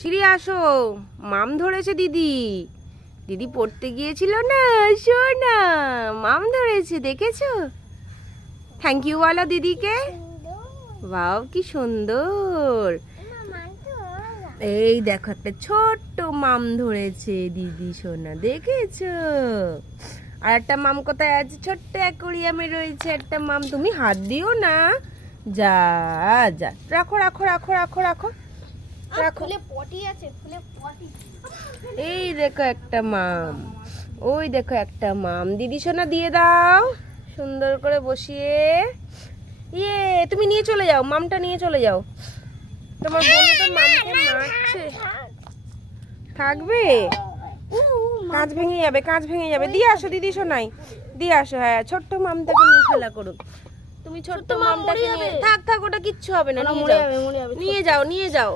সিঁড়ি আসো, মাম ধরেছে দিদি। দিদি পড়তে গিয়েছিল না, শোনা মাম ধরেছে, দেখেছো? থ্যাংক ইউ বলো দিদিকে। বাও কি সুন্দর। এই দেখো একটা ছোট্ট মাম ধরেছে দিদি সোনা, দেখেছো? আর একটা মাম কোথায় আছে? ছোট্ট অ্যাকোরিয়ামে রয়েছে একটা মাম। তুমি হাত দিও না, যা যা, রাখো রাখো রাখো রাখো রাখো রাখো। এই দেখো একটা মাম, ওই দেখো একটা মাম। দিদি সোনা দিয়ে দাও সুন্দর করে বসিয়ে। ইয়ে, তুমি নিয়ে চলে যাও, মামটা নিয়ে চলে যাও। তোমার বোন তো মামকে মারছে। থাকবে? কাঁচ ভেঙে যাবে, কাঁচ ভেঙে যাবে। দিয়ে আসো দিদি সোনাই, দিয়ে আসো। হ্যাঁ, ছোট্ট মামটাকে নিয়ে খেলা করুক। তুমি ছোট্ট মামটাকে নিয়ে থাক থাক, ওটা কিচ্ছু হবে না, নিয়ে যাও নিয়ে যাও নিয়ে যাও।